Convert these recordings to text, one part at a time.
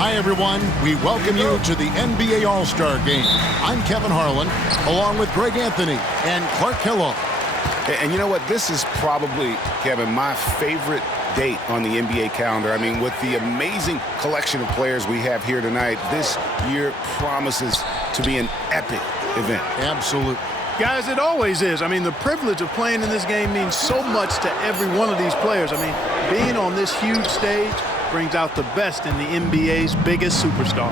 Hi, everyone. We welcome you to the NBA All-Star Game. I'm Kevin Harlan, along with Greg Anthony and Clark Kellogg. And you know what? This is probably, Kevin, my favorite date on the NBA calendar. I mean, with the amazing collection of players we have here tonight, this year promises to be an epic event. Absolutely. Guys, it always is. I mean, the privilege of playing in this game means so much to every one of these players. I mean, being on this huge stage brings out the best in the NBA's biggest superstars.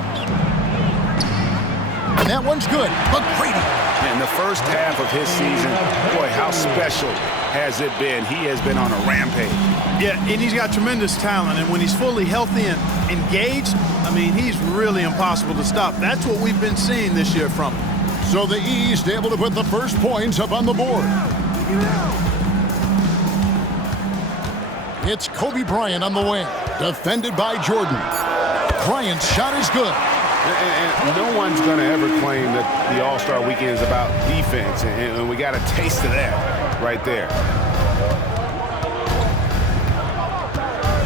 And that one's good. McGrady. In the first half of his season, boy, how special has it been? He has been on a rampage. Yeah, and he's got tremendous talent. And when he's fully healthy and engaged, I mean, he's really impossible to stop. That's what we've been seeing this year from him. So the East able to put the first points up on the board. It's Kobe Bryant on the wing, defended by Jordan. Bryant's shot is good. And no one's going to ever claim that the All-Star Weekend is about defense, and we got a taste of that right there.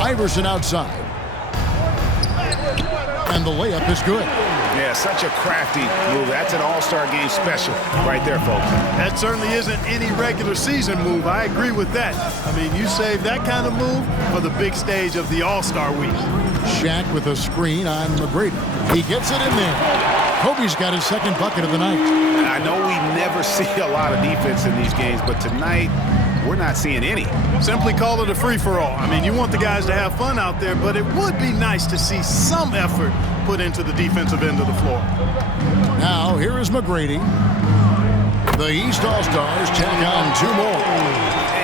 Iverson outside. And the layup is good. Yeah, such a crafty move. That's an All-Star Game special right there, folks. That certainly isn't any regular season move. I agree with that. I mean, you save that kind of move for the big stage of the All-Star Week. Shaq with a screen on McGrady. He gets it in there. Kobe's got his second bucket of the night. I know we never see a lot of defense in these games, but tonight we're not seeing any. Simply call it a free-for-all. I mean, you want the guys to have fun out there, but it would be nice to see some effort put into the defensive end of the floor. Now, here is McGrady. The East All-Stars check on two more.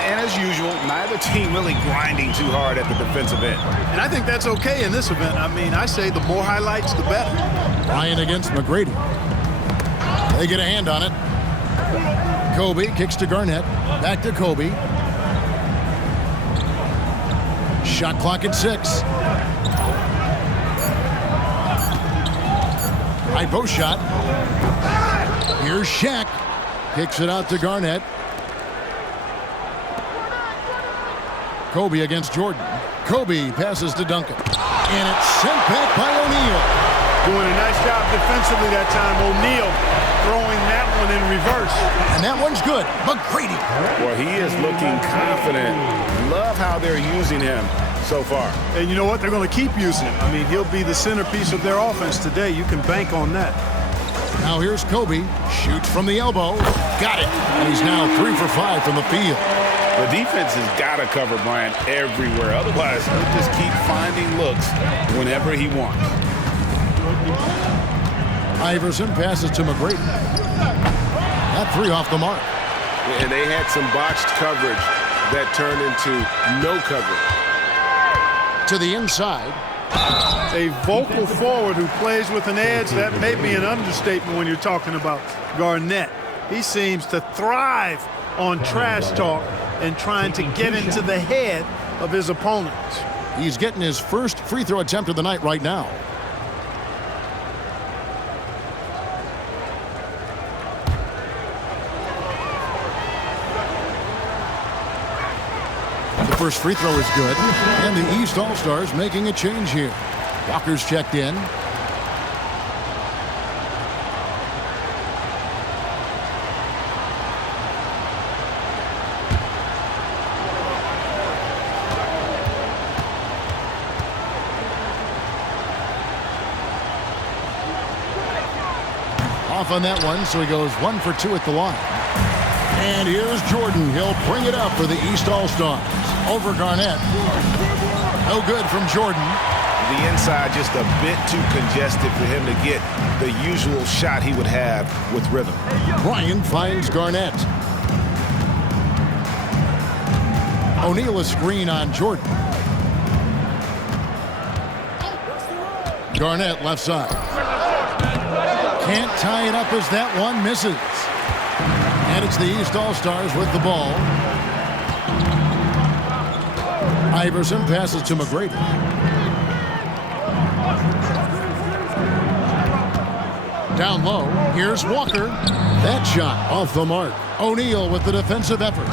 And as usual, neither team really grinding too hard at the defensive end. And I think that's okay in this event. I mean, I say the more highlights, the better. Bryant against McGrady. They get a hand on it. Kobe kicks to Garnett. Back to Kobe. Shot clock at 6. High post shot. Here's Shaq. Kicks it out to Garnett. Kobe against Jordan. Kobe passes to Duncan. And it's sent back by O'Neal. Doing a nice job defensively that time. O'Neal throwing that one in reverse. And that one's good. McGrady. Well, he is looking confident. Love how they're using him so far. And you know what? They're going to keep using him. I mean, he'll be the centerpiece of their offense today. You can bank on that. Now here's Kobe. Shoots from the elbow. Got it. And he's now 3 for 5 from the field. The defense has got to cover Bryant everywhere. Otherwise, he'll just keep finding looks whenever he wants. Iverson passes to McGrady. That 3 off the mark. And they had some botched coverage that turned into no coverage. To the inside. A vocal forward who plays with an edge. That may be an understatement when you're talking about Garnett. He seems to thrive on trash talk and trying to get into the head of his opponents. He's getting his first free throw attempt of the night right now. The first free throw is good, and the East All-Stars making a change here. Walker's checked in. Off on that one, so he goes 1 for 2 at the line. And here's Jordan. He'll bring it up for the East All-Stars. Over Garnett. No good from Jordan. The inside just a bit too congested for him to get the usual shot he would have with rhythm. Bryant finds Garnett. O'Neal a screen on Jordan. Garnett left side. Can't tie it up as that one misses. And it's the East All-Stars with the ball. Iverson passes to McGrady. Down low, here's Walker. That shot off the mark. O'Neal with the defensive effort.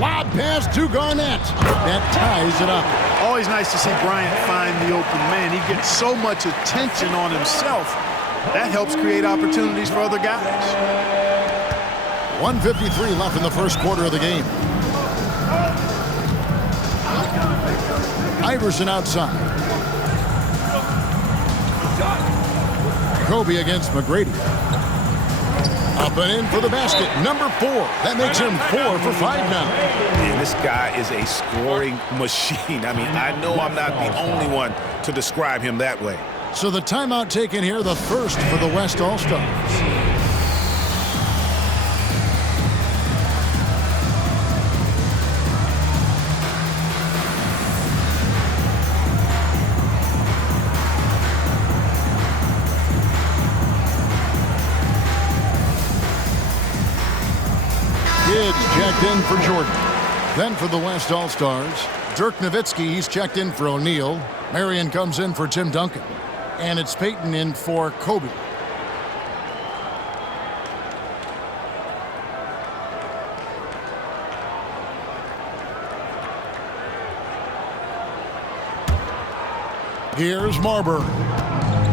Lob pass to Garnett. That ties it up. All always nice to see Bryant find the open man. He gets so much attention on himself. That helps create opportunities for other guys. 1:53 left in the first quarter of the game. Iverson outside. Kobe against McGrady. Up and in for the basket. Number 4. That makes him 4 for 5 now. Man, this guy is a scoring machine. I mean, I know I'm not the only one to describe him that way. So the timeout taken here, the first for the West All-Stars. Kids checked in for Jordan. Then for the West All-Stars, Dirk Nowitzki, he's checked in for O'Neal. Marion comes in for Tim Duncan. And it's Payton in for Kobe. Here's Marbury.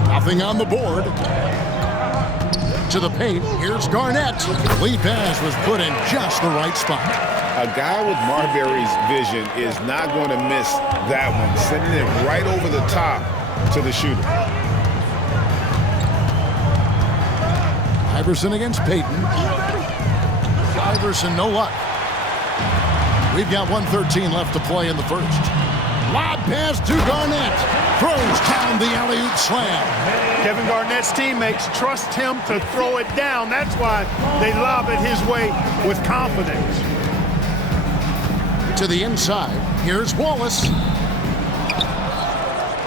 Nothing on the board. To the paint. Here's Garnett. Lead pass was put in just the right spot. A guy with Marbury's vision is not going to miss that one. Sending it right over the top to the shooter. Iverson against Payton. Iverson, no luck. We've got 1:13 left to play in the first. Lob pass to Garnett. Throws down the alley-oop slam. Kevin Garnett's teammates trust him to throw it down. That's why they lob it his way with confidence. To the inside. Here's Wallace.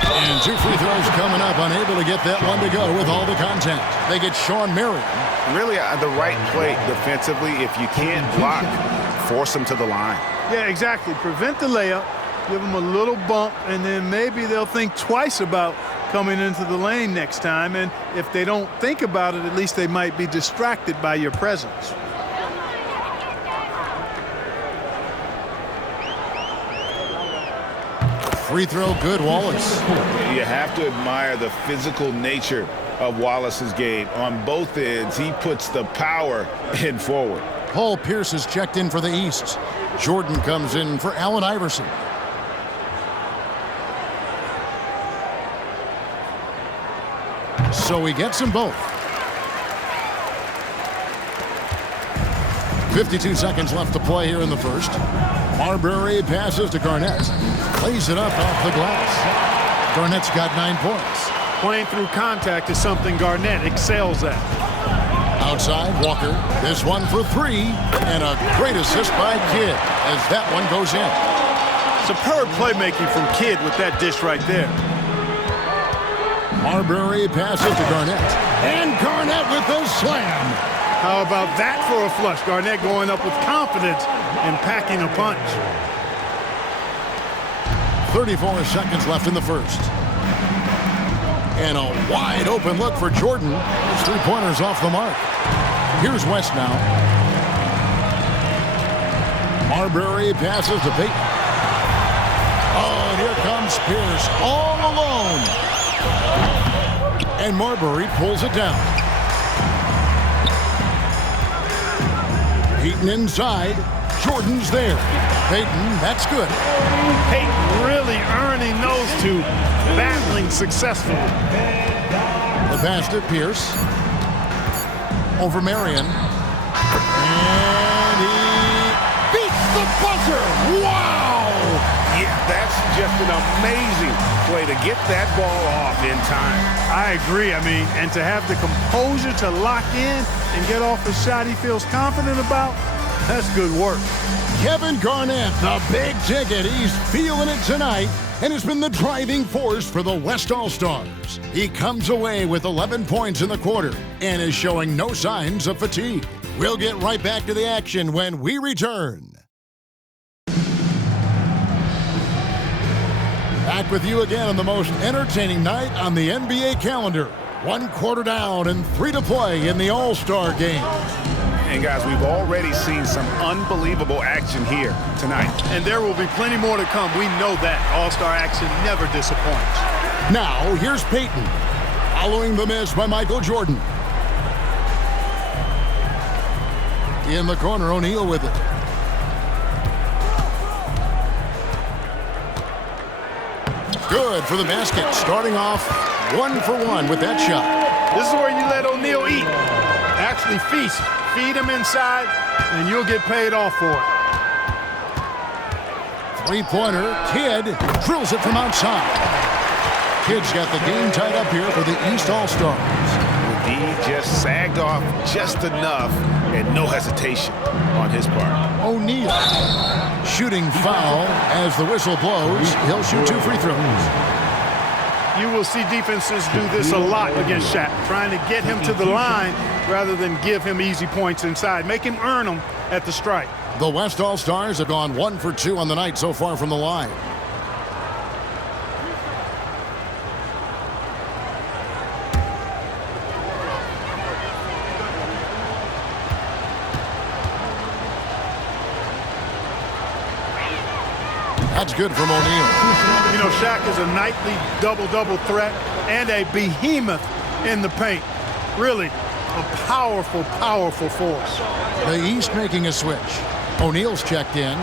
And 2 free throws coming up. Unable to get that one to go with all the contact. They get Sean Marion. Really the right play defensively. If you can't block, force them to the line. Yeah, exactly. Prevent the layup. Give them a little bump, and then maybe they'll think twice about coming into the lane next time. And if they don't think about it, at least they might be distracted by your presence. Free throw good, Wallace. You have to admire the physical nature of Wallace's game. On both ends, he puts the power in forward. Paul Pierce is checked in for the East. Jordan comes in for Allen Iverson. So he gets them both. 52 seconds left to play here in the first. Marbury passes to Garnett. Plays it up off the glass. Garnett's got 9 points. Playing through contact is something Garnett excels at. Outside, Walker. This one for 3. And a great assist by Kidd as that one goes in. Superb playmaking from Kidd with that dish right there. Marbury passes to Garnett. And Garnett with the slam. How about that for a flush? Garnett going up with confidence and packing a punch. 34 seconds left in the first. And a wide open look for Jordan. His 3-pointers off the mark. Here's West now. Marbury passes to Payton. Oh, and here comes Pierce all alone. And Marbury pulls it down. Payton inside. Jordan's there. Payton, that's good. Payton really earning those two, battling successfully. The pass to Pierce. Over Marion. And he beats the buzzer. Wow! Yeah, that's just an amazing play to get that ball off in time. I agree. I mean, and to have the composure to lock in and get off a shot he feels confident about, that's good work. Kevin Garnett, the big ticket. He's feeling it tonight and has been the driving force for the West All-Stars. He comes away with 11 points in the quarter and is showing no signs of fatigue. We'll get right back to the action when we return. Back with you again on the most entertaining night on the NBA calendar. 1 quarter down and 3 to play in the All-Star game. And guys, we've already seen some unbelievable action here tonight. And there will be plenty more to come. We know that. All-star action never disappoints. Now, here's Payton, following the miss by Michael Jordan. In the corner, O'Neal with it. Good for the basket, starting off 1 for 1 with that shot. This is where you let O'Neal eat. Actually feast. Feed him inside, and you'll get paid off for it. Three-pointer, Kidd drills it from outside. Kidd's got the game tied up here for the East All-Stars. He just sagged off just enough and no hesitation on his part. O'Neal shooting foul as the whistle blows. He'll shoot 2 free throws. You will see defenses do this a lot against Shaq, trying to get him to the line rather than give him easy points inside. Make him earn them at the strike. The West All-Stars have gone 1 for 2 on the night so far from the line. That's good from O'Neal. You know, Shaq is a nightly double-double threat and a behemoth in the paint. Really a powerful, powerful force. The East making a switch. O'Neal's checked in.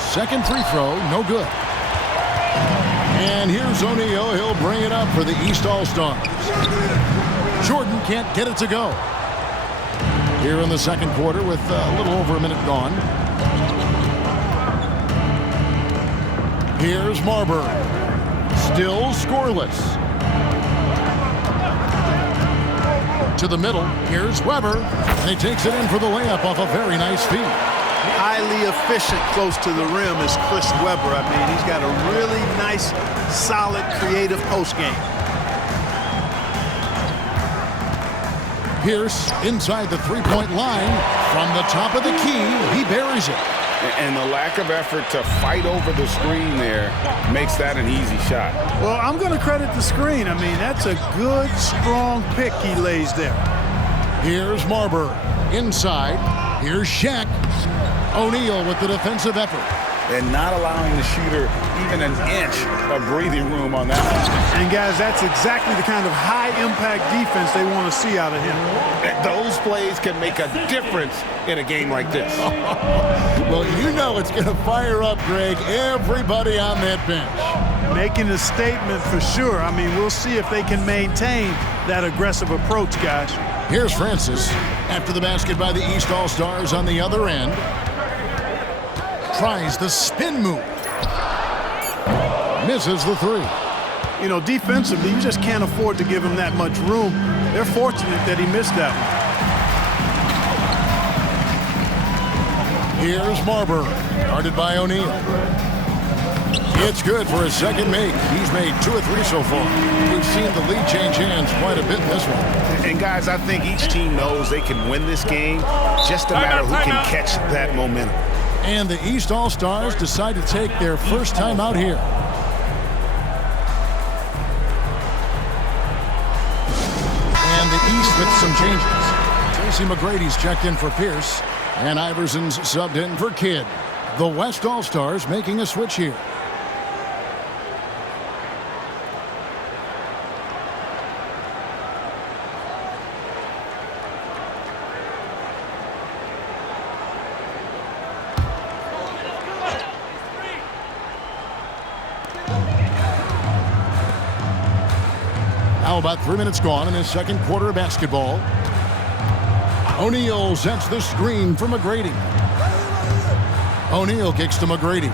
Second free throw, no good. And here's O'Neal. He'll bring it up for the East All-Stars. Jordan can't get it to go. Here in the second quarter with a little over a minute gone. Here's Marbury. Still scoreless. To the middle. Here's Weber. And he takes it in for the layup off a very nice feed. Highly efficient close to the rim is Chris Weber. I mean, he's got a really nice, solid, creative post game. Pierce inside the three-point line. From the top of the key, he buries it. And the lack of effort to fight over the screen there makes that an easy shot. Well, I'm going to credit the screen. I mean, that's a good, strong pick he lays there. Here's Marbury. Inside. Here's Shaq. O'Neal with the defensive effort. And not allowing the shooter even an inch of breathing room on that one. And, guys, that's exactly the kind of high-impact defense they want to see out of him. Those plays can make a difference in a game like this. Well, you know it's going to fire up, Greg, everybody on that bench. Making a statement for sure. I mean, we'll see if they can maintain that aggressive approach, guys. Here's Francis after the basket by the East All-Stars on the other end. Tries the spin move. Misses the three. You know, defensively, you just can't afford to give him that much room. They're fortunate that he missed that one. Here's Marbury, guarded by O'Neal. It's good for his second make. He's made 2 or 3 so far. We've seen the lead change hands quite a bit in this one. And guys, I think each team knows they can win this game. Just a matter who can catch that momentum. And the East All-Stars decide to take their first time out here. And the East with some changes. Tracy McGrady's checked in for Pierce. And Iverson's subbed in for Kidd. The West All-Stars making a switch here. Now about 3 minutes gone in his second quarter of basketball. O'Neal sets the screen for McGrady. O'Neal kicks to McGrady.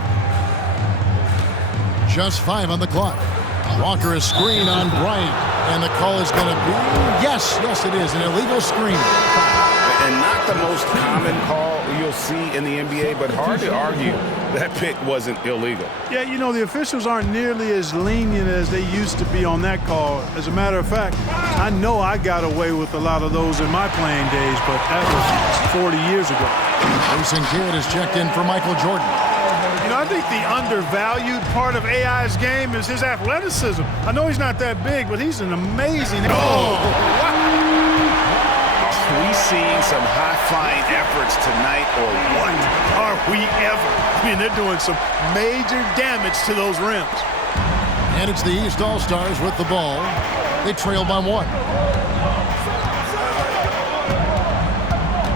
Just 5 on the clock. Walker a screen on Bryant. And the call is going to be, yes, it is, an illegal screen. And not the most common call you'll see in the NBA, but hard to argue that pick wasn't illegal. Yeah, you know, the officials aren't nearly as lenient as they used to be on that call. As a matter of fact, I know I got away with a lot of those in my playing days, but that was 40 years ago. Jason Kidd is checked in for Michael Jordan. You know, I think the undervalued part of AI's game is his athleticism. I know he's not that big, but he's an amazing... Oh, wow. Are we seeing some high-flying efforts tonight, or what? Are we ever? I mean, they're doing some major damage to those rims. And it's the East All-Stars with the ball. They trail by 1.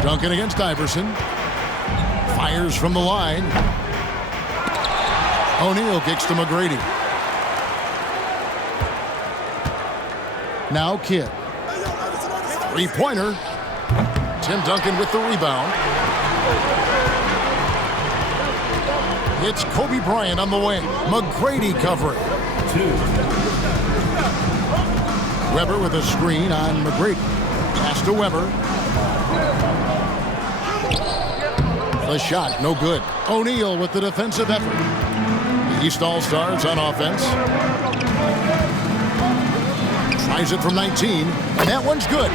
Duncan against Iverson. Fires from the line. O'Neal kicks to McGrady. Now Kidd. Three-pointer. Tim Duncan with the rebound. It's Kobe Bryant on the wing. McGrady covering. Webber with a screen on McGrady. Pass to Webber. The shot, no good. O'Neal with the defensive effort. The East All-Stars on offense. Tries it from 19, and that one's good.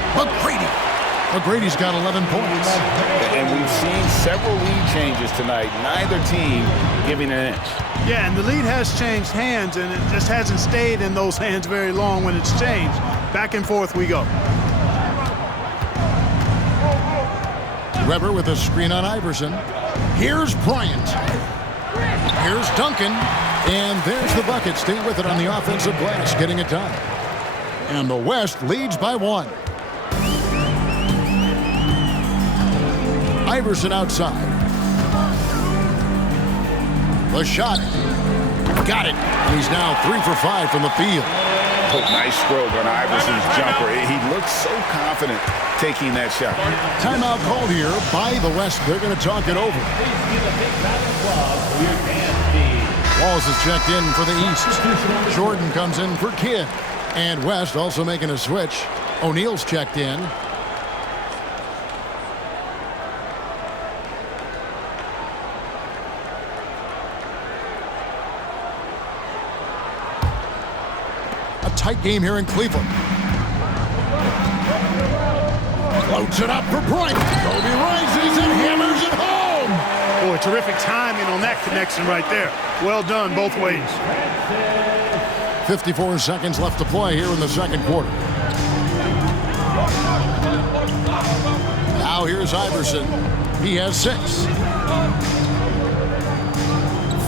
McGrady's got 11 points. And we've seen several lead changes tonight. Neither team giving an inch. Yeah, and the lead has changed hands, and it just hasn't stayed in those hands very long when it's changed. Back and forth we go. Webber with a screen on Iverson. Here's Bryant. Here's Duncan. And there's the bucket. Stay with it on the offensive glass, getting it done. And the West leads by 1. Iverson outside. The shot. Got it. And he's now 3 for 5 from the field. Oh, nice stroke on Iverson's jumper. He looks so confident taking that shot. Timeout called here by the West. They're going to talk it over. Wallace is checked in for the East. Jordan comes in for Kidd. And West also making a switch. O'Neal's checked in. A tight game here in Cleveland. Floats it up for Bryant. Kobe rises and hammers it home. Boy, terrific timing on that connection right there. Well done both ways. 54 seconds left to play here in the second quarter. Now here's Iverson. He has 6.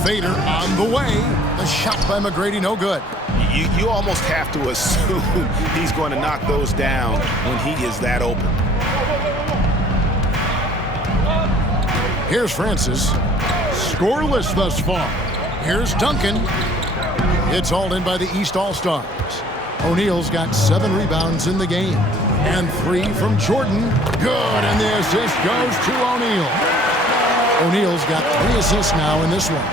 Fader on the way. The shot by McGrady, no good. You almost have to assume he's going to knock those down when he is that open. Here's Francis. Scoreless thus far. Here's Duncan. It's hauled in by the East All-Stars. O'Neal's got 7 rebounds in the game. And 3 from Jordan. Good, and the assist goes to O'Neal. O'Neal's got 3 assists now in this one.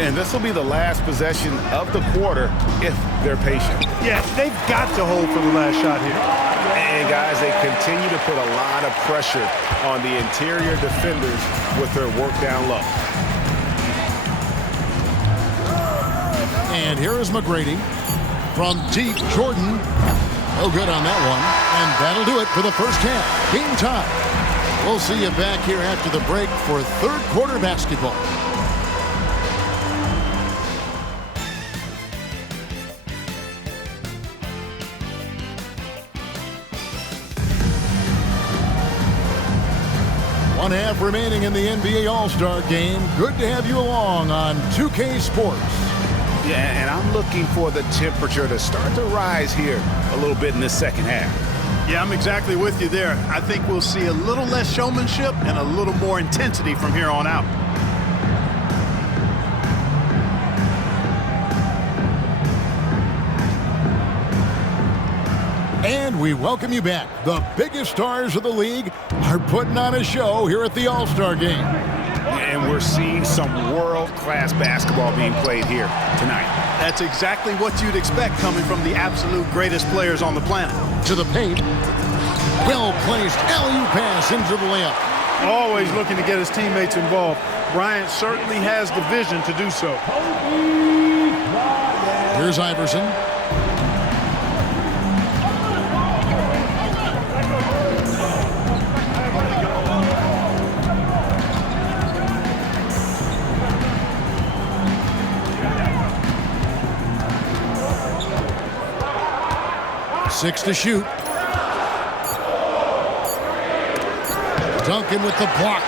And this will be the last possession of the quarter if they're patient. Yeah, they've got to hold for the last shot here. And guys, they continue to put a lot of pressure on the interior defenders with their work down low. And here is McGrady. From deep, Jordan. No good on that one. And that'll do it for the first half. Game time. We'll see you back here after the break for third quarter basketball. One half remaining in the NBA All-Star Game. Good to have you along on 2K Sports. Yeah, and I'm looking for the temperature to start to rise here a little bit in this second half. Yeah, I'm exactly with you there. I think we'll see a little less showmanship and a little more intensity from here on out. And we welcome you back. The biggest stars of the league are putting on a show here at the All-Star Game. And we're seeing some world-class basketball being played here tonight. That's exactly what you'd expect coming from the absolute greatest players on the planet. To the paint. Well-placed alley-oop pass into the layup. Always looking to get his teammates involved. Bryant certainly has the vision to do so. Here's Iverson. 6 to shoot. Duncan with the block.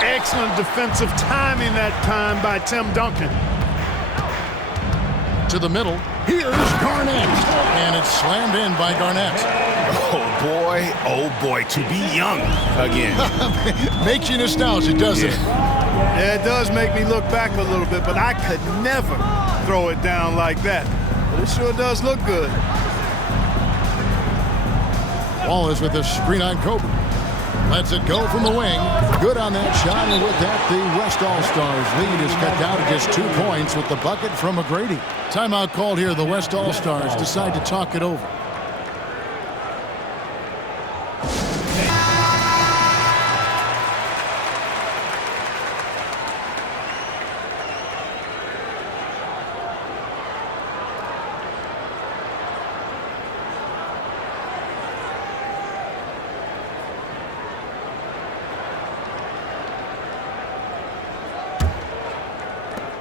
Excellent defensive timing that time by Tim Duncan. To the middle. Here's Garnett. And it's slammed in by Garnett. Oh boy, to be young again. Makes you nostalgic, doesn't it? Yeah, it does make me look back a little bit, but I could never throw it down like that. But it sure does look good. Wallace with a screen on Kobe. Lets it go from the wing. Good on that shot, and with that, the West All-Stars lead is cut down to just 2 points with the bucket from McGrady. Timeout called here. The West All-Stars decide to talk it over.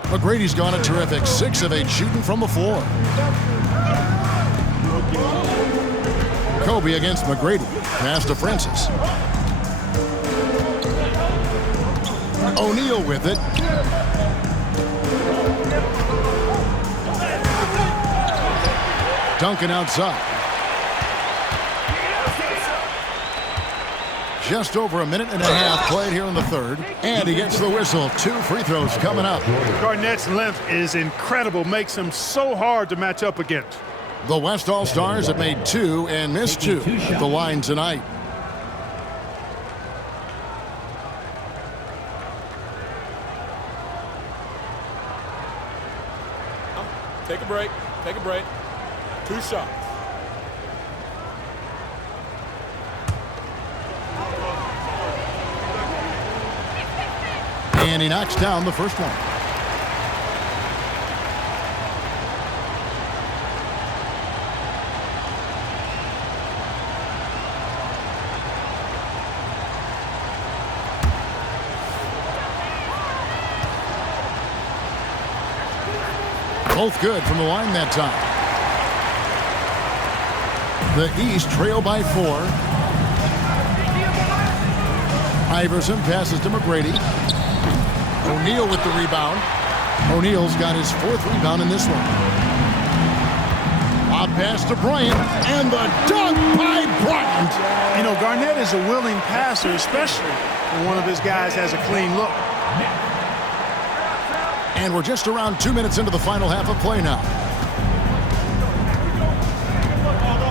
McGrady's gone a terrific 6 of 8 shooting from the floor. Kobe against McGrady. Pass to Francis. O'Neal with it. Duncan outside. Just over a minute and a half played here in the third. And he gets the whistle. 2 free throws coming up. Garnett's length is incredible. Makes him so hard to match up against. The West All-Stars have made 2 and missed 2 at the line tonight. Take a break. Take a break. 2 shots. And he knocks down the first one. Both good from the line that time. The East trail by 4. Iverson passes to McGrady. O'Neal with the rebound. O'Neal's got his 4th rebound in this one. A pass to Bryant, and the dunk by Bryant. You know, Garnett is a willing passer, especially when one of his guys has a clean look. And we're just around 2 minutes into the final half of play now.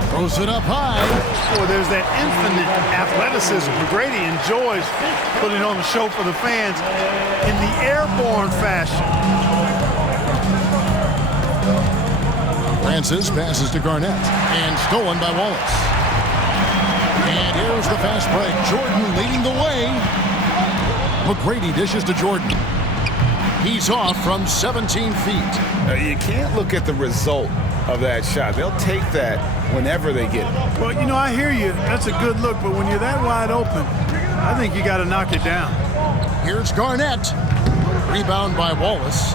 Throws it up high. Boy, there's that infinite athleticism. McGrady enjoys putting on the show for the fans in the airborne fashion. Francis passes to Garnett, and stolen by Wallace. And here's the fast break. Jordan leading the way. McGrady dishes to Jordan. He's off from 17 feet. You can't look at the result of that shot. They'll take that whenever they get it. Well, you know, I hear you. That's a good look, but when you're that wide open, I think you got to knock it down. Here's Garnett. Rebound by Wallace.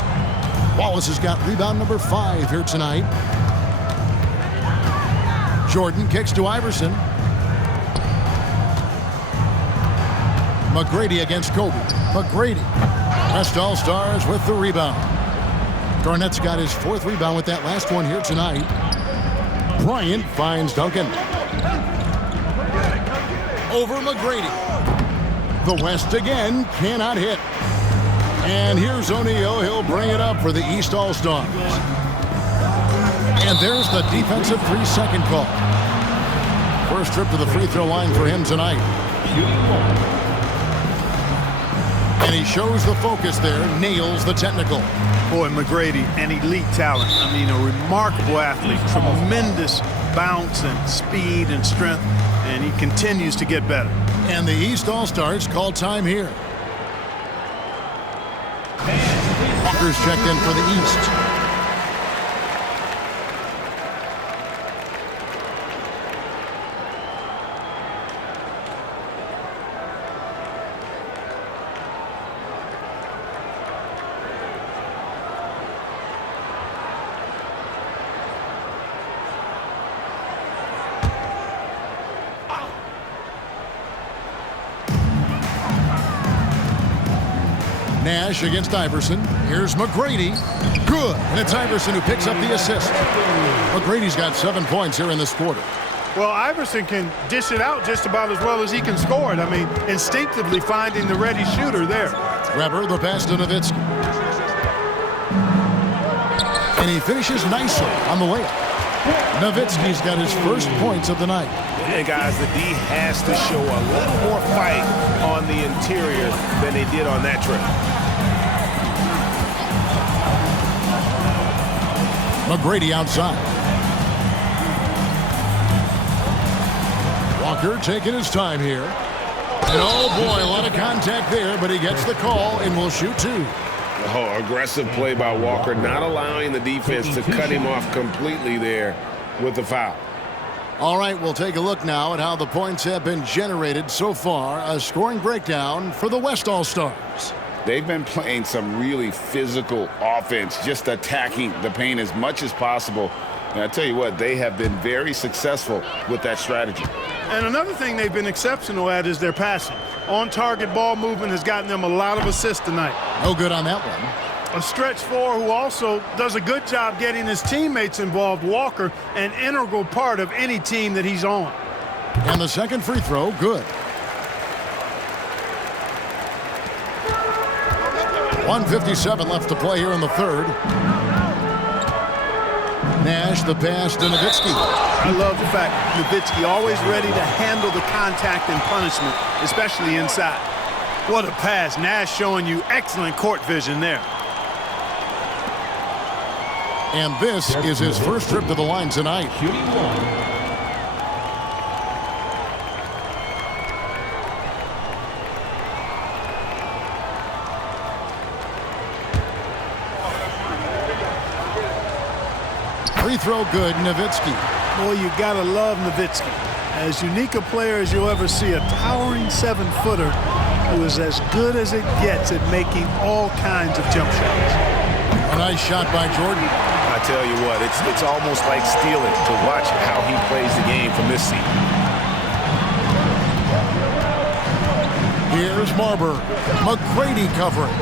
Wallace has got rebound number 5 here tonight. Jordan kicks to Iverson. McGrady against Kobe. McGrady. West All-Stars with the rebound. Garnett's got his 4th rebound with that last one here tonight. Bryant finds Duncan. Over McGrady. The West again cannot hit. And here's O'Neal. He'll bring it up for the East All-Stars. And there's the defensive 3-second call. First trip to the free throw line for him tonight. And he shows the focus there, nails the technical. Boy, McGrady, an elite talent. I mean, a remarkable athlete. Tremendous bounce and speed and strength. And he continues to get better. And the East All-Stars call time here. Walker's checked in for the East. Nash against Iverson. Here's McGrady. Good. And it's Iverson who picks up the assist. McGrady's got 7 points here in this quarter. Well, Iverson can dish it out just about as well as he can score it. I mean, instinctively finding the ready shooter there. Weber, the pass to Nowitzki. And he finishes nicely on the layup. Nowitzki's got his first points of the night. And guys, the D has to show a little more fight on the interior than they did on that trip. McGrady outside. Walker taking his time here. And oh boy, a lot of contact there, but he gets the call and will shoot two. Oh, aggressive play by Walker, not allowing the defense to cut him off completely there with the foul. All right, we'll take a look now at how the points have been generated so far. A scoring breakdown for the West All-Stars. They've been playing some really physical offense, just attacking the paint as much as possible. And I tell you what, they have been very successful with that strategy. And another thing they've been exceptional at is their passing. On-target ball movement has gotten them a lot of assists tonight. No good on that one. A stretch four who also does a good job getting his teammates involved. Walker, an integral part of any team that he's on. And the second free throw, good. 1:57 left to play here in the third. Nash, the pass to Nowitzki. I love the fact Nowitzki always ready to handle the contact and punishment, especially inside. What a pass. Nash showing you excellent court vision there. And this is his first trip to the line tonight. Free throw good, Nowitzki. Boy, you gotta love Nowitzki. As unique a player as you'll ever see, a towering 7-footer who is as good as it gets at making all kinds of jump shots. A nice shot by Jordan. I tell you what, it's almost like stealing to watch how he plays the game from this seat. Here's Marbury. McGrady covering.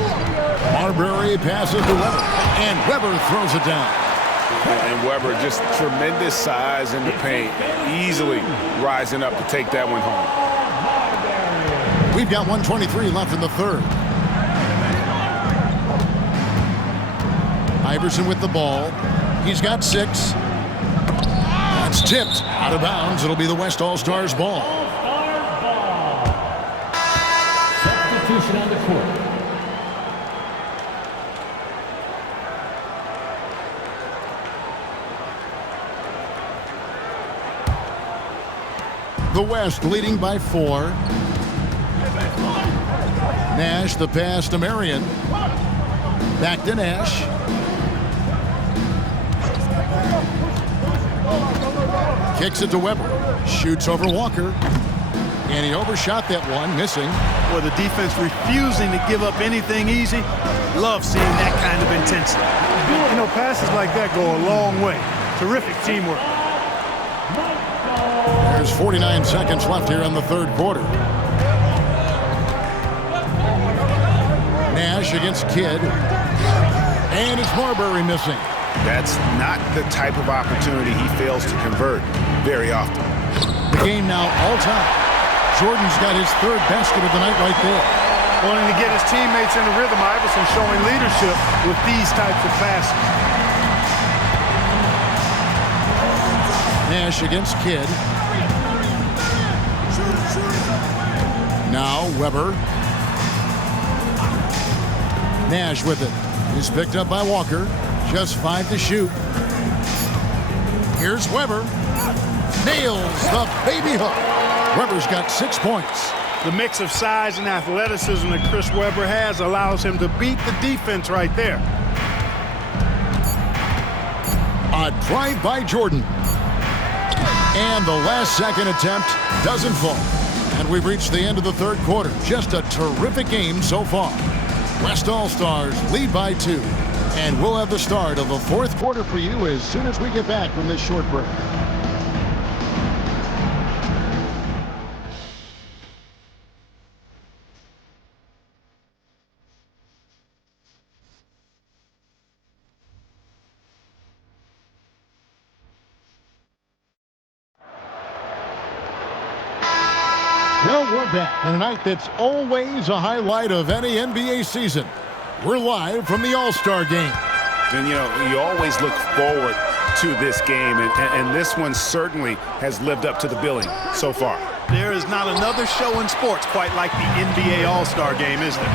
Marbury passes to Weber, and Weber throws it down. And Weber, just tremendous size in the paint, easily rising up to take that one home. We've got 1:23 left in the third. Iverson with the ball. He's got 6. That's tipped out of bounds. It'll be the West All-Stars ball. Substitution on the court. The West leading by 4. Nash, the pass to Marion. Back to Nash. Kicks it to Weber. Shoots over Walker. And he overshot that one, missing. Well, the defense refusing to give up anything easy. Love seeing that kind of intensity. You know, passes like that go a long way. Terrific teamwork. There's 49 seconds left here in the third quarter. Nash against Kidd. And it's Marbury missing. That's not the type of opportunity he fails to convert very often. The game now all-time. Jordan's got his third basket of the night right there. Wanting to get his teammates in the rhythm, Iverson showing leadership with these types of passes. Nash against Kidd. Now Weber. Nash with it. He's picked up by Walker. Just 5 to shoot. Here's Weber. Nails the baby hook. Weber's got 6 points. The mix of size and athleticism that Chris Webber has allows him to beat the defense right there. A drive by Jordan. And the last second attempt doesn't fall. And we've reached the end of the third quarter. Just a terrific game so far. West All-Stars lead by 2. And we'll have the start of the fourth quarter for you as soon as we get back from this short break. Well, we're back. And a night that's always a highlight of any NBA season. We're live from the All-Star game. And, you know, you always look forward to this game, and this one certainly has lived up to the billing so far. There is not another show in sports quite like the NBA All-Star game, is there?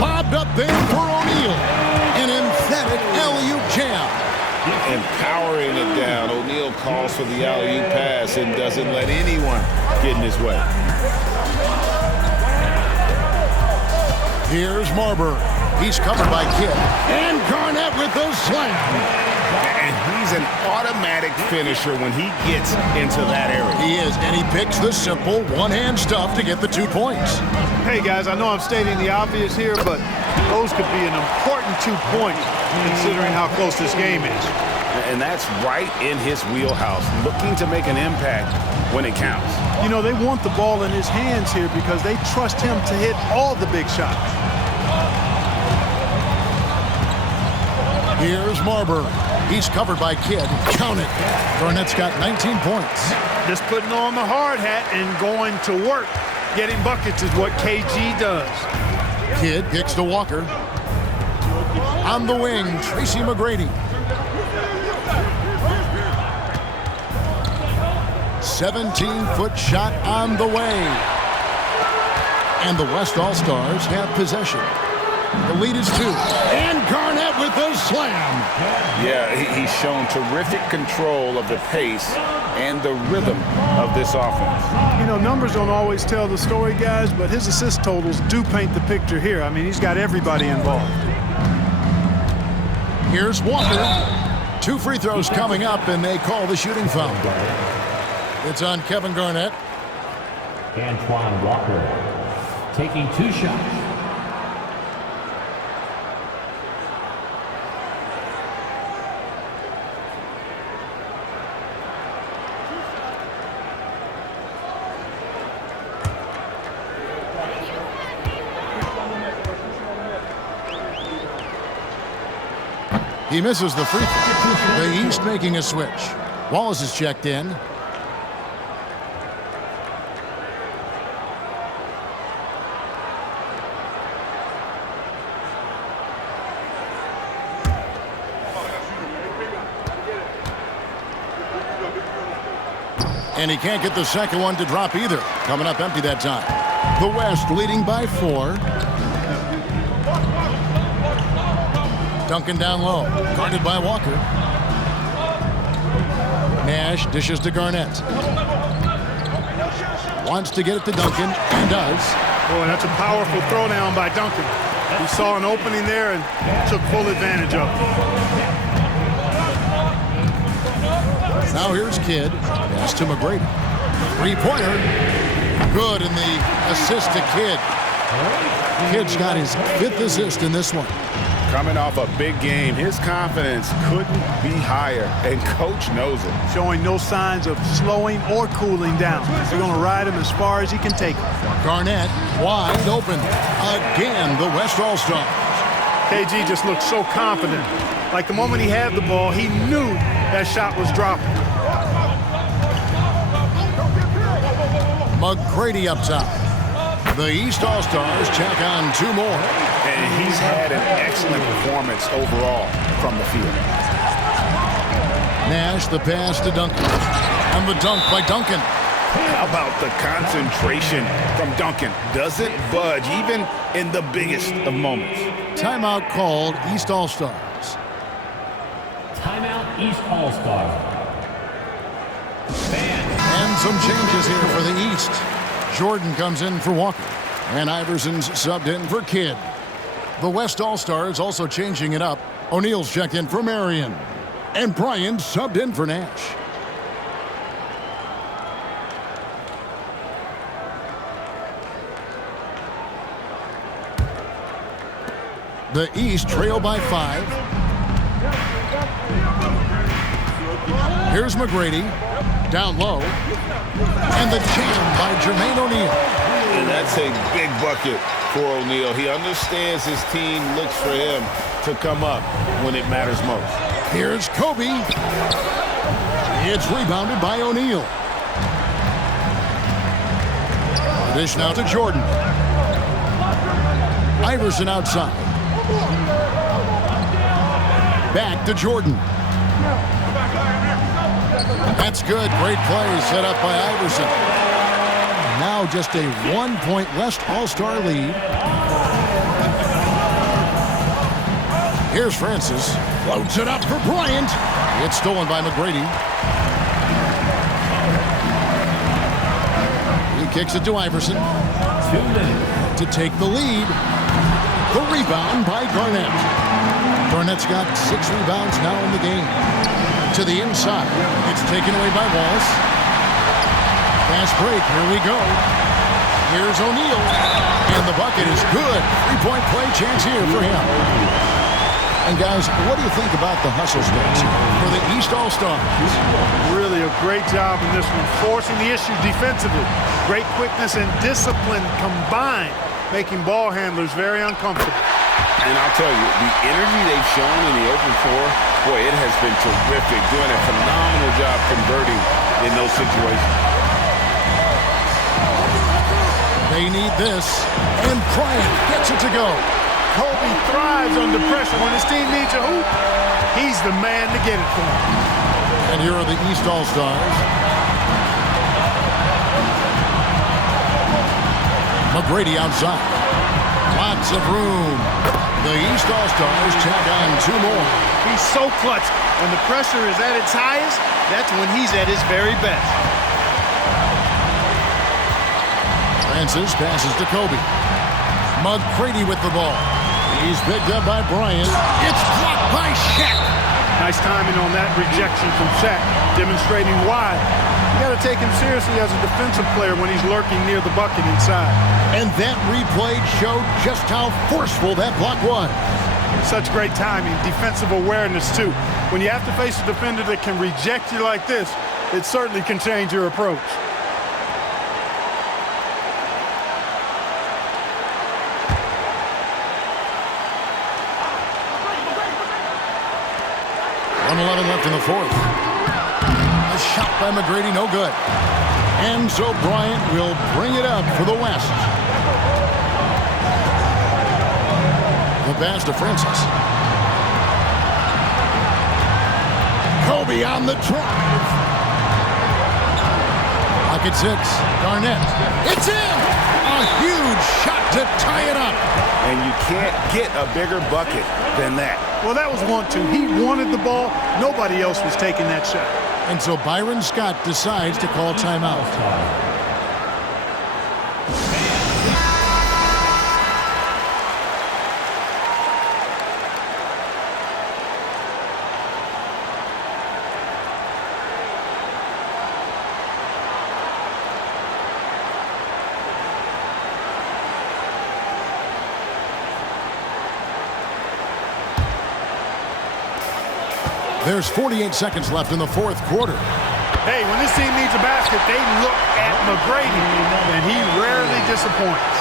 Lobbed up there for O'Neal. An emphatic alley-oop jam. And powering it down, O'Neal calls for the alley-oop pass and doesn't let anyone get in his way. Here's Marbury. He's covered by Kidd. And Garnett with the slam. And he's an automatic finisher when he gets into that area. He is, and he picks the simple one-hand stuff to get the 2 points. Hey, guys, I know I'm stating the obvious here, but those could be an important 2 points considering how close this game is. And that's right in his wheelhouse, looking to make an impact when it counts. You know, they want the ball in his hands here because they trust him to hit all the big shots. Here's Marbury. He's covered by Kidd. Count it. Garnett's got 19 points. Just putting on the hard hat and going to work. Getting buckets is what KG does. Kidd kicks to Walker. On the wing, Tracy McGrady. 17-foot shot on the way. And the West All-Stars have possession. The lead is 2. And Garnett with the slam. Yeah, he's shown terrific control of the pace and the rhythm of this offense. You know, numbers don't always tell the story, guys, but his assist totals do paint the picture here. I mean, he's got everybody involved. Here's Walker. 2 free throws coming up, and they call the shooting foul. It's on Kevin Garnett. Antoine Walker taking 2 shots. He misses the free throw. The East making a switch. Wallace is checked in. And he can't get the second one to drop either. Coming up empty that time. The West leading by 4. Duncan down low, guarded by Walker. Nash dishes to Garnett. Wants to get it to Duncan, and does. Boy, that's a powerful throwdown by Duncan. He saw an opening there and took full advantage of it. Now here's Kidd. Pass to McGrady. 3-pointer. Good in the assist to Kidd. Kidd's got his 5th assist in this one. Coming off a big game, his confidence couldn't be higher, and coach knows it. Showing no signs of slowing or cooling down. They're going to ride him as far as he can take him. Garnett wide open. Again, the West All-Stars. KG just looked so confident. Like the moment he had the ball, he knew that shot was dropping. McGrady up top. The East All-Stars check on 2 more. And he's had an excellent performance overall from the field. Nash, the pass to Duncan. And the dunk by Duncan. How about the concentration from Duncan? Doesn't budge, even in the biggest of moments. Timeout called, East All-Stars. Timeout, East All-Stars. And some changes here for the East. Jordan comes in for Walker. And Iverson's subbed in for Kidd. The West All-Stars also changing it up. O'Neal's checked in for Marion. And Bryant subbed in for Nash. The East trail by 5. Here's McGrady. Down low. And the jam by Jermaine O'Neal. And that's a big bucket for O'Neal. He understands his team looks for him to come up when it matters most. Here's Kobe. It's rebounded by O'Neal. Dish now to Jordan. Iverson outside. Back to Jordan. That's good. Great play set up by Iverson. Now just a 1-point West All-Star lead. Here's Francis. Floats it up for Bryant. It's stolen by McGrady. He kicks it to Iverson. 2 minutes. To take the lead. The rebound by Garnett. Garnett's got 6 rebounds now in the game. To the inside. It's taken away by Wallace. Fast break. Here we go. Here's O'Neal. And the bucket is good. 3-point play chance here for him. And guys, what do you think about the hustle stance for the East All-Stars? Really a great job in this one, forcing the issue defensively. Great quickness and discipline combined, making ball handlers very uncomfortable. And I'll tell you, the energy they've shown in the open floor, boy, it has been terrific, doing a phenomenal job converting in those situations. They need this, and Bryant gets it to go. Kobe thrives under pressure. When his team needs a hoop, he's the man to get it for him. And here are the East All-Stars. McGrady outside. Lots of room. The East All-Stars tack on 2 more. He's so clutch. When the pressure is at its highest, that's when he's at his very best. Francis passes to Kobe. McGrady with the ball. He's picked up by Bryant. It's blocked by Shaq. Nice timing on that rejection from Shaq, demonstrating why. You got to take him seriously as a defensive player when he's lurking near the bucket inside. And that replay showed just how forceful that block was. Such great timing, defensive awareness too. When you have to face a defender that can reject you like this, it certainly can change your approach. Left in the 4th. A shot by McGrady, no good. And so Bryant will bring it up for the West. The pass to Francis. Kobe on the drive. Pocket 6. Garnett. It's in! A huge shot to tie it up. And you can't get a bigger bucket than that. Well, that was 1-2. He wanted the ball. Nobody else was taking that shot. And so Byron Scott decides to call timeout. There's 48 seconds left in the 4th quarter. Hey, when this team needs a basket, they look at McGrady, and he rarely disappoints.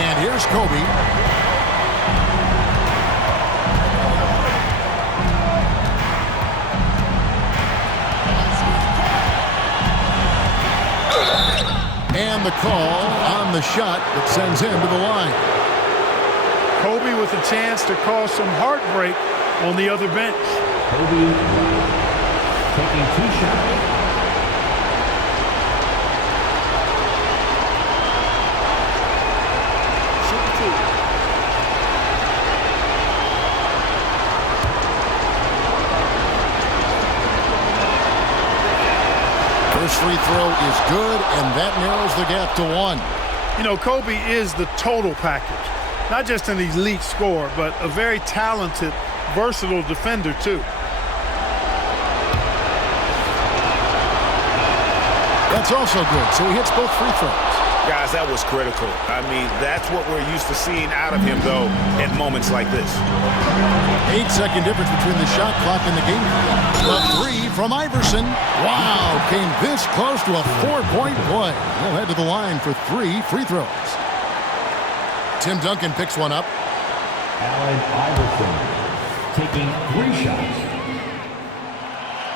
And here's Kobe. And the call on the shot that sends him to the line. Kobe with a chance to cause some heartbreak on the other bench. Kobe taking 2 shots. First free throw is good, and that narrows the gap to 1. You know, Kobe is the total package. Not just an elite scorer, but a very talented, versatile defender, too. That's also good, so he hits both free throws. Guys, that was critical. I mean, that's what we're used to seeing out of him, though, at moments like this. 8-second difference between the shot clock and the game. The 3 from Iverson. Wow, came this close to a 4-point play. He'll head to the line for 3 free throws. Tim Duncan picks one up. Allen Iverson taking 3 shots.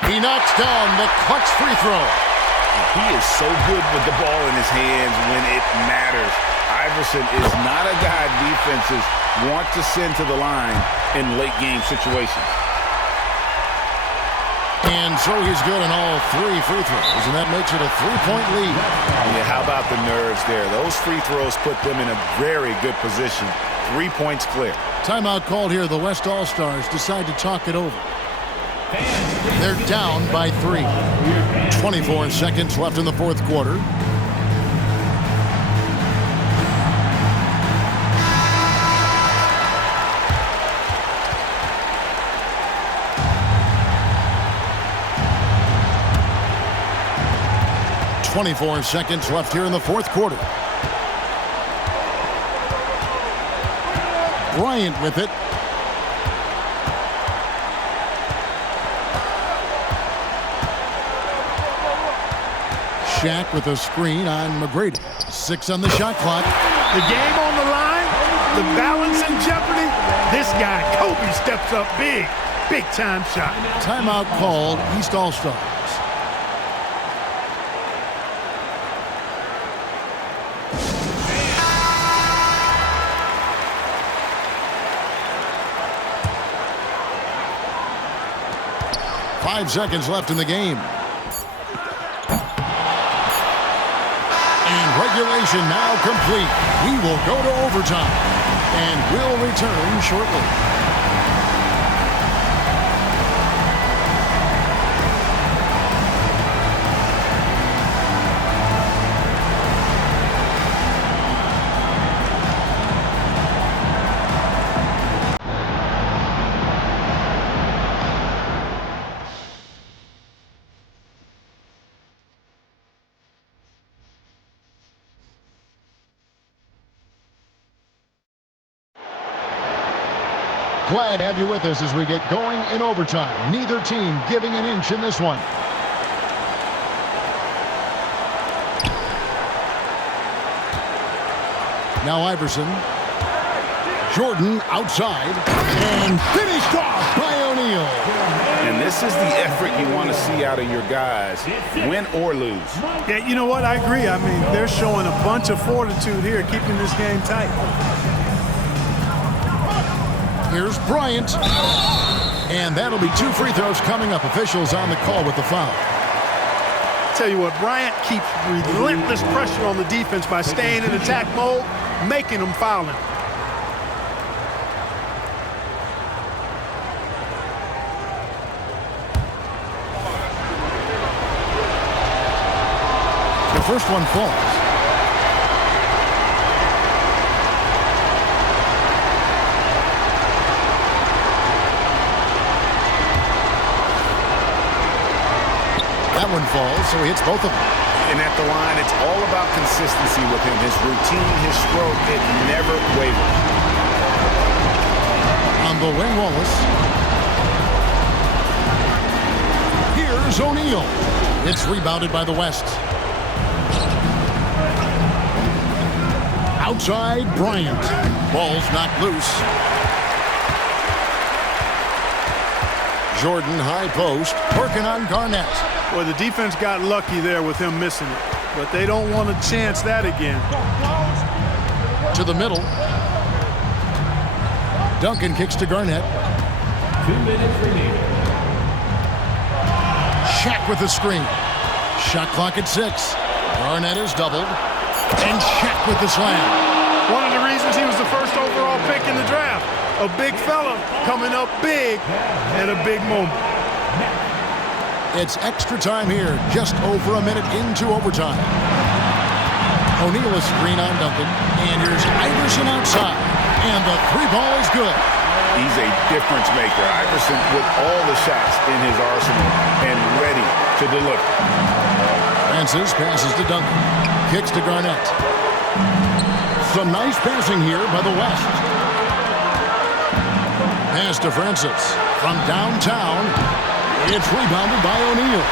He knocks down the clutch free throw. He is so good with the ball in his hands when it matters. Iverson is not a guy defenses want to send to the line in late-game situations. And so he's good on all 3 free throws, and that makes it a 3-point lead. Yeah, how about the nerves there? Those free throws put them in a very good position. 3 points clear. Timeout called here. The West All-Stars decide to talk it over. They're down by 3. 24 seconds left in the fourth quarter. .24 seconds left here in the fourth quarter. Bryant with it. Shaq with a screen on McGrady. 6 on the shot clock. The game on the line, the balance in jeopardy. This guy, Kobe, steps up big. Big time shot. Timeout called. East All-Stars. Five seconds left in the game. And regulation now complete. We will go to overtime. And we'll return shortly. Glad to have you with us as we get going in overtime. Neither team giving an inch in this one. Now Iverson. Jordan outside. And finished off by O'Neal. And this is the effort you want to see out of your guys, win or lose. Yeah, you know what? I agree. I mean, they're showing a bunch of fortitude here, keeping this game tight. Here's Bryant. And that'll be 2 free throws coming up. Officials on the call with the foul. Tell you what, Bryant keeps relentless pressure on the defense by staying in attack mode, making them foul him. The first one falls. That one falls, so he hits both of them. And at the line, it's all about consistency with him. His routine, his stroke, it never wavers. On the wing, Wallace. Here's O'Neal. It's rebounded by the West. Outside, Bryant. Ball's knocked loose. Jordan, high post, working on Garnett. Well, the defense got lucky there with him missing it, but they don't want to chance that again. To the middle. Duncan kicks to Garnett. 2 minutes remaining. Shaq with the screen. Shot clock at 6. Garnett is doubled. And Shaq with the slam. One of the reasons he was the first overall pick in the draft. A big fella coming up big at a big moment. It's extra time here, just over a minute into overtime. O'Neal is screen on Duncan, and here's Iverson outside, and the 3-ball is good. He's a difference maker. Iverson with all the shots in his arsenal and ready to deliver. Francis passes to Duncan, kicks to Garnett. Some nice passing here by the West. Pass to Francis from downtown. It's rebounded by O'Neal.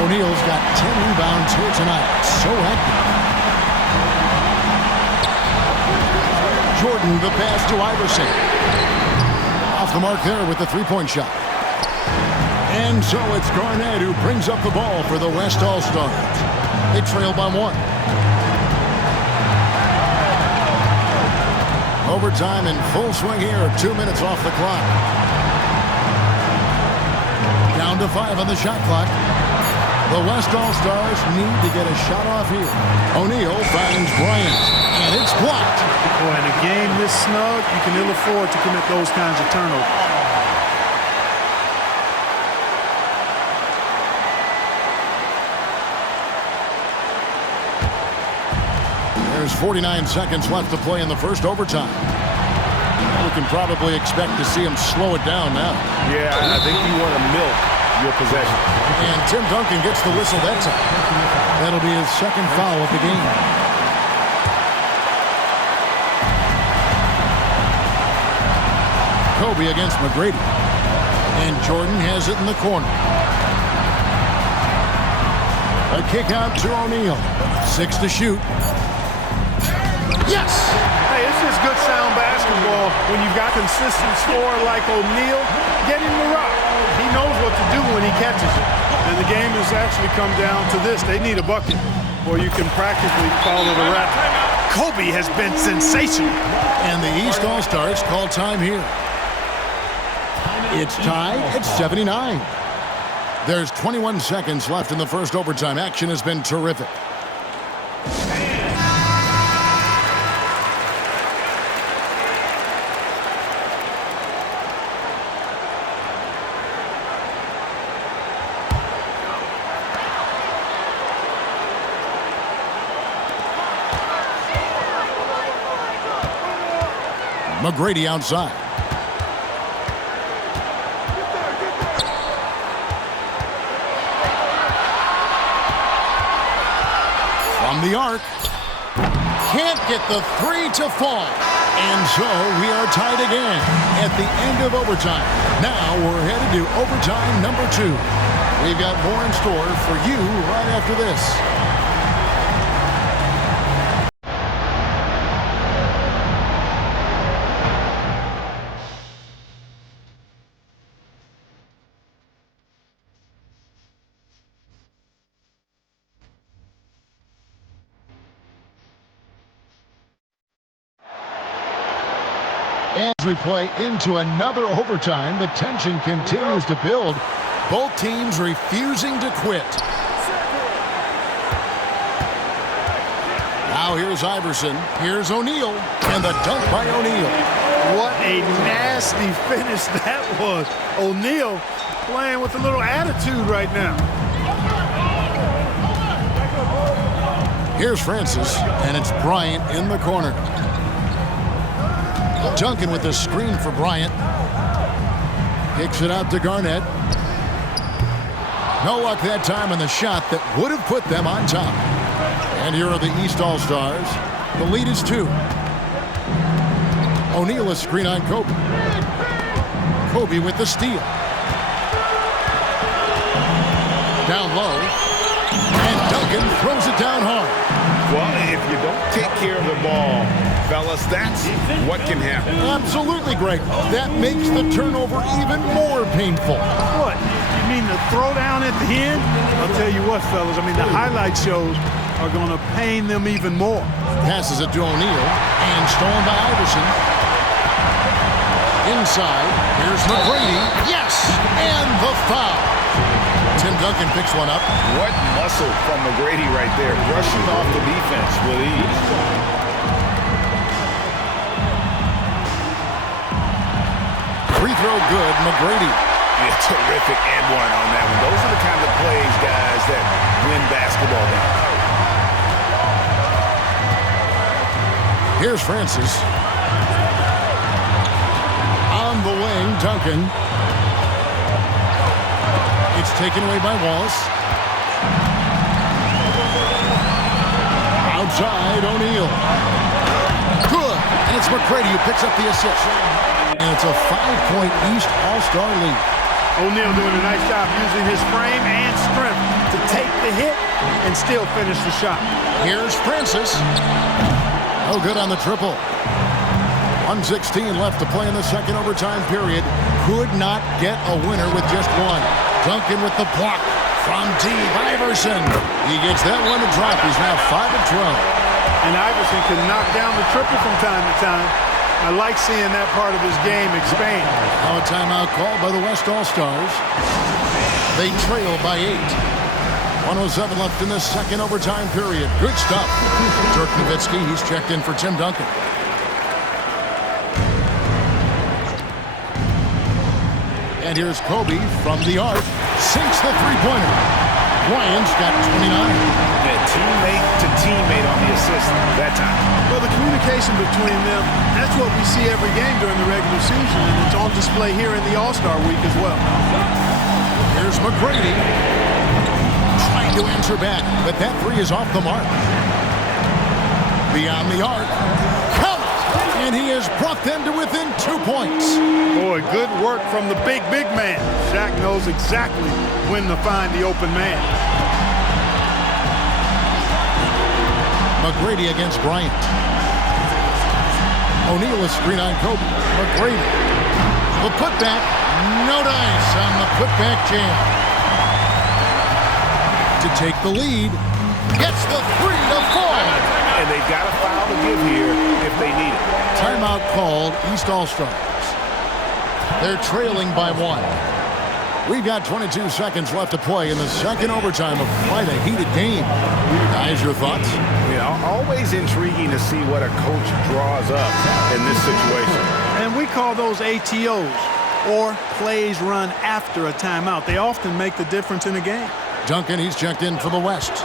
O'Neal's got 10 rebounds here tonight. So active. Jordan, the pass to Iverson. Off the mark there with the 3-point shot. And so it's Garnett who brings up the ball for the West All-Stars. They trail by 1. Overtime in full swing here. 2 minutes off the clock. Down to 5 on the shot clock. The West All-Stars need to get a shot off here. O'Neal finds Bryant, and it's blocked. Boy, in a game this snug, you can ill afford to commit those kinds of turnovers. There's 49 seconds left to play in the first overtime. We can probably expect to see him slow it down now. Yeah, I think you want to milk your possession. And Tim Duncan gets the whistle that time. That'll be his second foul of the game. Kobe against McGrady. And Jordan has it in the corner. A kick out to O'Neal. 6 to shoot. Yes! Hey, it's just good sound basketball when you've got consistent scorer like O'Neal. Get him the rock. He knows what to do when he catches it. And the game has actually come down to this. They need a bucket, or you can practically follow the Raptors. Kobe has been sensational. And the East All-Stars call time here. It's tied at 79. There's 21 seconds left in the first overtime. Action has been terrific. McGrady outside. From the arc. Can't get the 3 to fall. And so we are tied again at the end of overtime. Now we're headed to overtime number 2. We've got more in store for you right after this. As we play into another overtime, the tension continues to build. Both teams refusing to quit. Now here's Iverson. Here's O'Neal. And the dunk by O'Neal. What a nasty finish that was. O'Neal playing with a little attitude right now. Here's Francis, and it's Bryant in the corner. Duncan with the screen for Bryant. Kicks it out to Garnett. No luck that time on the shot that would have put them on top. And here are the East All-Stars. The lead is 2. O'Neal a screen on Kobe. Kobe with the steal. Down low. And Duncan throws it down hard. Well, if you don't take care of the ball, fellas, that's what can happen. Absolutely, Greg. That makes the turnover even more painful. What? You mean the throwdown at the end? I'll tell you what, fellas. I mean, the highlight shows are going to pain them even more. Passes it to O'Neal. And stolen by Iverson. Inside. Here's McGrady. Yes! And the foul. Tim Duncan picks one up. What muscle from McGrady right there, brushing off the defense with ease. Free throw good, McGrady. Yeah, terrific and one on that one. Those are the kind of plays, guys, that win basketball games. Here's Francis. On the wing, Duncan. It's taken away by Wallace. Outside, O'Neal. Good. And it's McGrady who picks up the assist. And it's a 5-point East All-Star lead. O'Neal doing a nice job using his frame and strength to take the hit and still finish the shot. Here's Francis. Oh, good on the triple. 1:16 left to play in the second overtime period. Could not get a winner with just one. Duncan with the block from deep. Iverson. He gets that one to drop. He's now 5 of 12. And Iverson can knock down the triple from time to time. I like seeing that part of his game expand. Now a timeout called by the West All-Stars. They trail by 8. 107 left in the second overtime period. Good stuff. Dirk Nowitzki, he's checked in for Tim Duncan. And here's Kobe from the arc. Sinks the three-pointer. Bryant's got 29. Teammate to teammate on the assist that time. Well, the communication between them, that's what we see every game during the regular season, and it's on display here in the All-Star week as well. Here's McGrady. Trying to answer back, but that three is off the mark. Beyond the arc. Count! And he has brought them to within 2 points. Boy, good work from the big man. Shaq knows exactly when to find the open man. McGrady against Bryant. O'Neal a screen on Kobe. McGrady. The putback. No dice on the putback jam. To take the lead. Gets the three to fall. And they've got a foul to give here if they need it. Timeout called East All-Stars. They're trailing by 1. We've got 22 seconds left to play in the second overtime of quite a heated game. Guys, your thoughts? Yeah, always intriguing to see what a coach draws up in this situation. And we call those ATOs, or plays run after a timeout. They often make the difference in a game. Duncan, he's checked in for the West.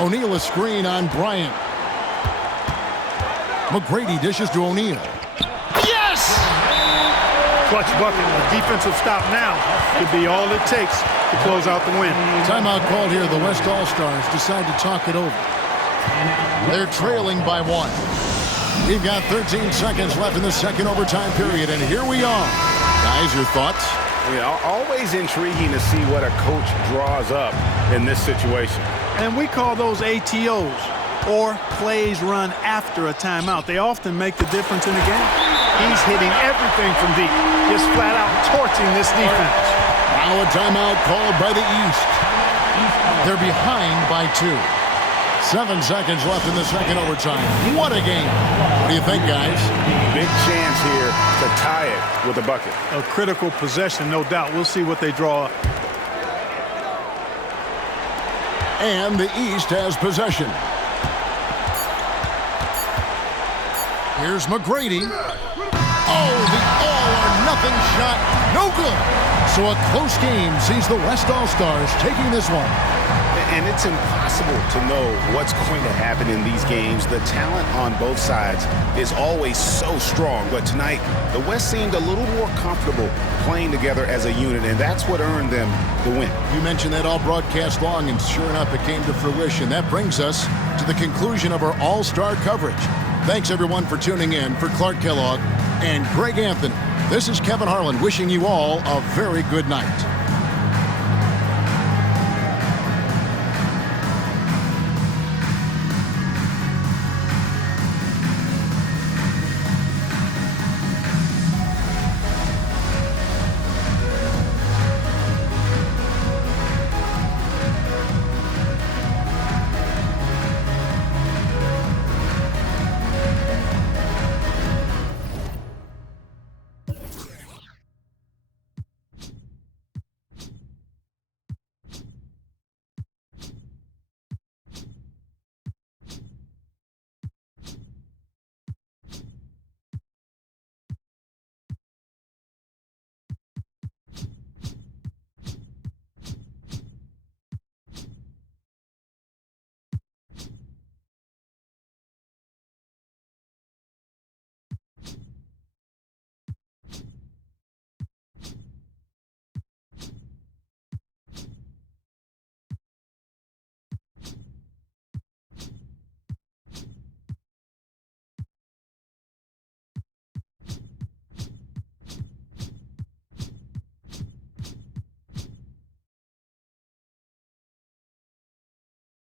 O'Neal a screen on Bryant. McGrady dishes to O'Neal. Clutch bucket. A defensive stop now could be all it takes to close out the win. Timeout called here. The West All-Stars decide to talk it over. They're trailing by 1. We've got 13 seconds left in the second overtime period, and here we are. Guys, your thoughts? Yeah, always intriguing to see what a coach draws up in this situation. And we call those ATOs, or plays run after a timeout. They often make the difference in a game. He's hitting everything from deep, just flat out torching this defense. Now a timeout called by the East. They're behind by 2. 7 seconds left in the second overtime. What a game. What do you think, guys? Big chance here to tie it with a bucket. A critical possession, no doubt. We'll see what they draw up. And the East has possession. Here's McGrady. Oh, the all-or-nothing shot. No good. So a close game sees the West All-Stars taking this one. And it's impossible to know what's going to happen in these games. The talent on both sides is always so strong. But tonight, the West seemed a little more comfortable playing together as a unit, and that's what earned them the win. You mentioned that all broadcast long, and sure enough, it came to fruition. That brings us to the conclusion of our all-star coverage. Thanks, everyone, for tuning in. For Clark Kellogg and Greg Anthony, this is Kevin Harlan wishing you all a very good night.